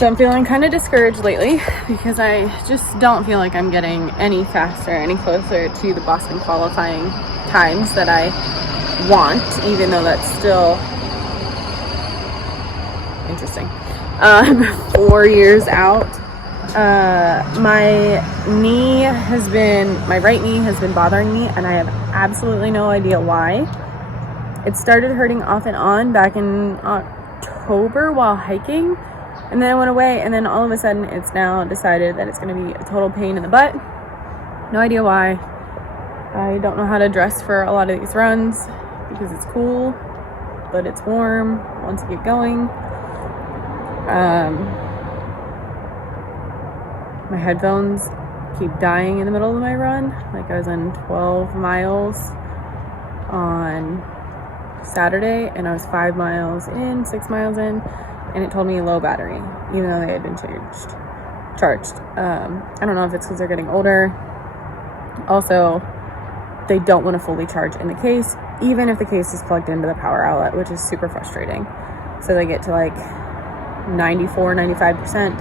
So I'm feeling kind of discouraged lately because I just don't feel like I'm getting any faster, any closer to the Boston qualifying times that I want, even though that's still interesting. 4 years out. My right knee has been bothering me, and I have absolutely no idea why. It started hurting off and on back in October while hiking, and then it went away, and then all of a sudden it's now decided that it's going to be a total pain in the butt. No idea why. I don't know how to dress for a lot of these runs because it's cool, but it's warm once you get going. My headphones keep dying in the middle of my run. Like, I was in 12 miles on Saturday, and I was 5 miles in, 6 miles in, and it told me low battery, even though they had been charged. I don't know if it's because they're getting older. Also, they don't want to fully charge in the case, even if the case is plugged into the power outlet, which is super frustrating. So they get to like 94, 95%,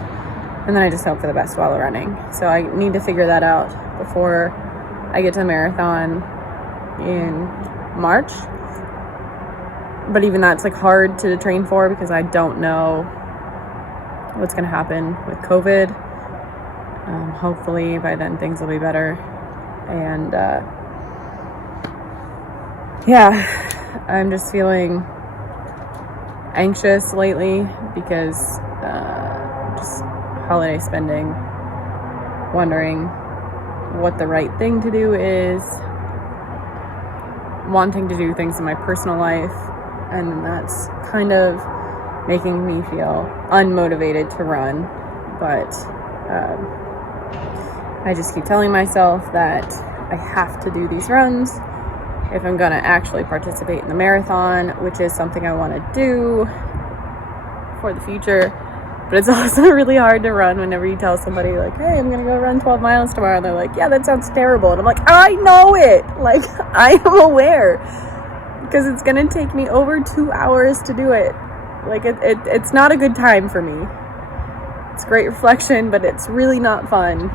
and then I just hope for the best while running. So I need to figure that out before I get to the marathon in March. But even that's like hard to train for because I don't know what's going to happen with COVID. Hopefully by then things will be better. And I'm just feeling anxious lately because just holiday spending, wondering what the right thing to do is, wanting to do things in my personal life, and that's kind of making me feel unmotivated to run. But I just keep telling myself that I have to do these runs if I'm gonna actually participate in the marathon, which is something I want to do for the future. But it's also really hard to run whenever you tell somebody like, hey, I'm gonna go run 12 miles tomorrow, and they're like, yeah, that sounds terrible. And I'm like, I know it, like, I am aware, because it's gonna take me over 2 hours to do it. Like, it's not a good time for me. It's great reflection, but it's really not fun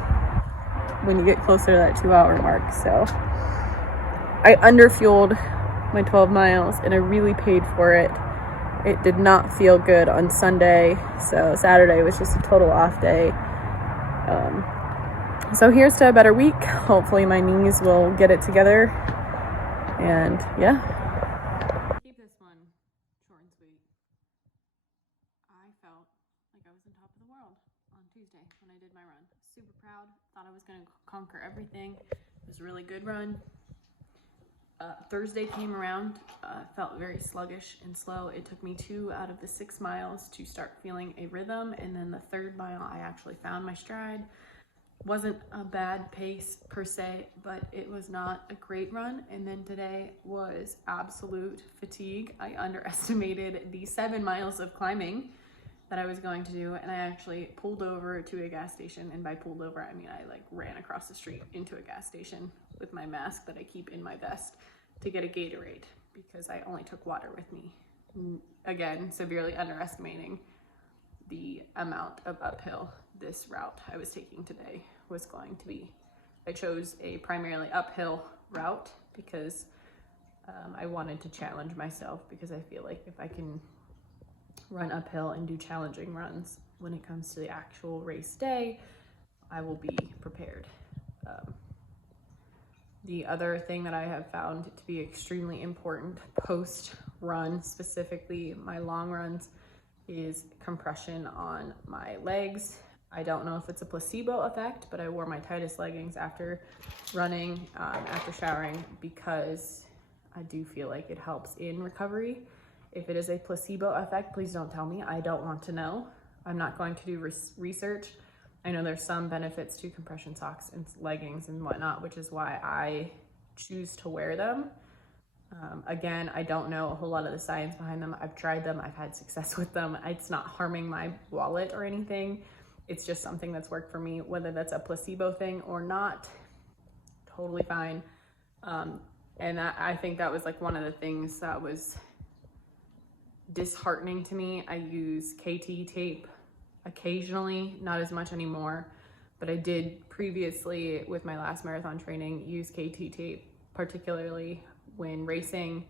when you get closer to that 2 hour mark. So I underfueled my 12 miles, and I really paid for it. It did not feel good on Sunday, so Saturday was just a total off day. So here's to a better week. Hopefully my knees will get it together, and yeah. Keep this one short and sweet. I felt like I was on top of the world on Tuesday when I did my run. Super proud. Thought I was going to conquer everything. It was a really good run. Thursday came around, felt very sluggish and slow. It took me 2 out of the 6 miles to start feeling a rhythm, and then the 3rd mile I actually found my stride. Wasn't a bad pace per se, but it was not a great run. And then today was absolute fatigue. I underestimated the 7 miles of climbing that I was going to do, and I actually pulled over to a gas station. And by pulled over, I mean I like ran across the street into a gas station with my mask that I keep in my vest to get a Gatorade because I only took water with me. Again, severely underestimating the amount of uphill this route I was taking today was going to be. I chose a primarily uphill route because I wanted to challenge myself, because I feel like if I can run uphill and do challenging runs when it comes to the actual race day, I will be prepared. The other thing that I have found to be extremely important post-run, specifically my long runs, is compression on my legs. I don't know if it's a placebo effect, but I wore my tightest leggings after running, after showering, because I do feel like it helps in recovery. If it is a placebo effect, please don't tell me. I don't want to know. I'm not going to do research. I know there's some benefits to compression socks and leggings and whatnot, which is why I choose to wear them. Again, I don't know a whole lot of the science behind them. I've tried them. I've had success with them. It's not harming my wallet or anything. It's just something that's worked for me. Whether that's a placebo thing or not, totally fine. And I think that was like one of the things that was disheartening to me. I use KT tape occasionally, not as much anymore, but I did previously with my last marathon training use KT tape, particularly when racing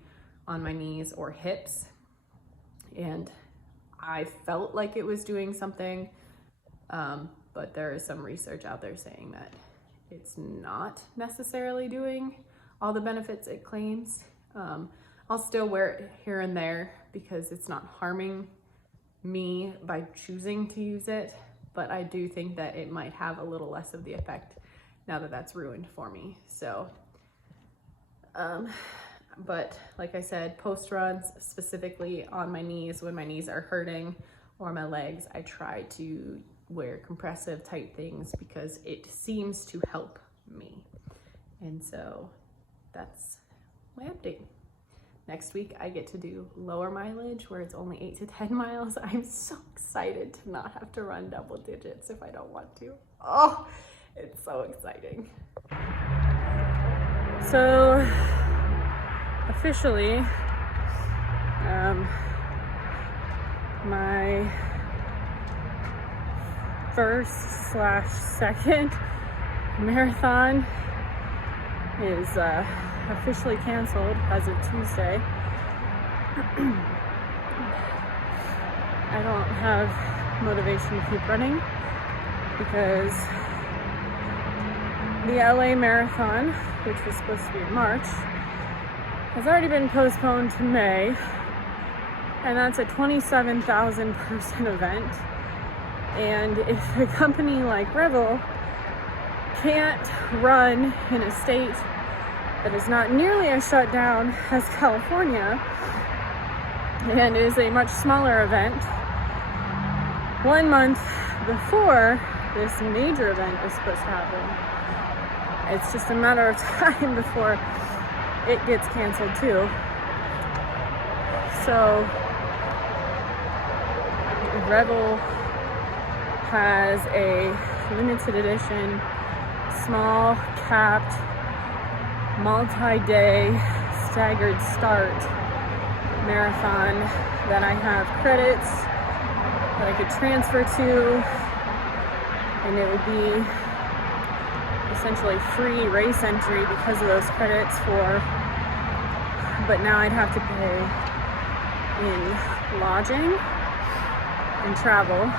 on my knees or hips. And I felt like it was doing something, but there is some research out there saying that it's not necessarily doing all the benefits it claims. I'll still wear it here and there because it's not harming me by choosing to use it, but I do think that it might have a little less of the effect now that that's ruined for me. So, but like I said, post runs, specifically on my knees, when my knees are hurting, or my legs, I try to wear compressive tight things because it seems to help me. And so that's my update. Next week, I get to do lower mileage where it's only 8 to 10 miles. I'm so excited to not have to run double digits if I don't want to. Oh, it's so exciting. So officially, my first/second marathon is officially canceled as of Tuesday. I don't have motivation to keep running because the LA Marathon, which was supposed to be in March, has already been postponed to May, and that's a 27,000 person event. And if a company like Revel can't run in a state that is not nearly as shut down as California and is a much smaller event, 1 month before this major event is supposed to happen, it's just a matter of time before it gets canceled too. So Revel has a limited edition, small capped, multi-day staggered start marathon that I have credits that I could transfer to, and it would be essentially free race entry because of those credits but now I'd have to pay in lodging and travel.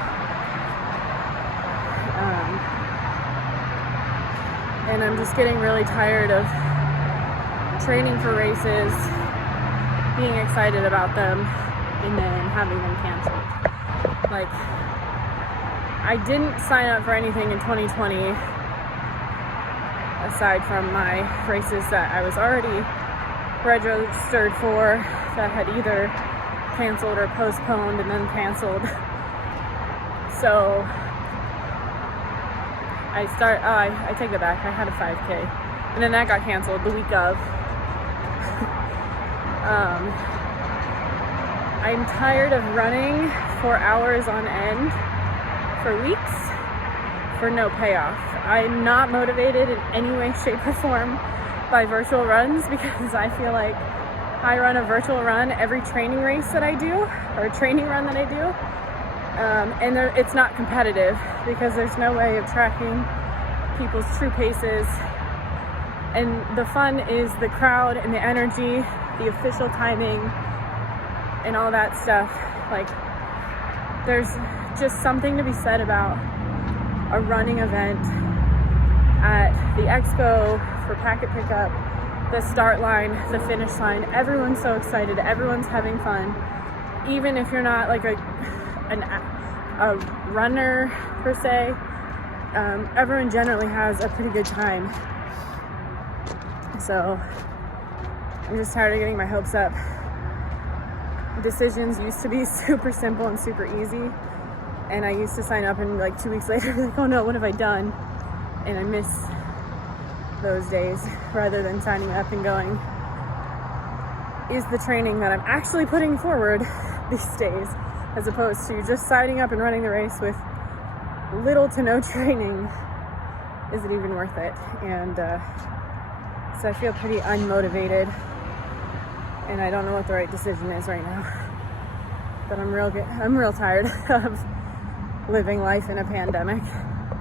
And I'm just getting really tired of training for races, being excited about them, and then having them canceled. Like, I didn't sign up for anything in 2020 aside from my races that I was already registered for that had either canceled or postponed and then canceled. So I take it back. I had a 5K, and then that got canceled the week of. I'm tired of running for hours on end for weeks for no payoff. I'm not motivated in any way, shape, or form by virtual runs because I feel like I run a virtual run every training race that I do, or training run that I do. And it's not competitive because there's no way of tracking people's true paces. And the fun is the crowd and the energy, the official timing, and all that stuff. Like, there's just something to be said about a running event at the expo for packet pickup, the start line, the finish line. Everyone's so excited. Everyone's having fun. Even if you're not like a runner per se, everyone generally has a pretty good time. So I'm just tired of getting my hopes up. Decisions used to be super simple and super easy, and I used to sign up and like 2 weeks later be like, oh no, what have I done? And I miss those days rather than signing up and going, is the training that I'm actually putting forward these days, as opposed to just signing up and running the race with little to no training. Is it even worth it? And so I feel pretty unmotivated, and I don't know what the right decision is right now. But I'm real tired of living life in a pandemic.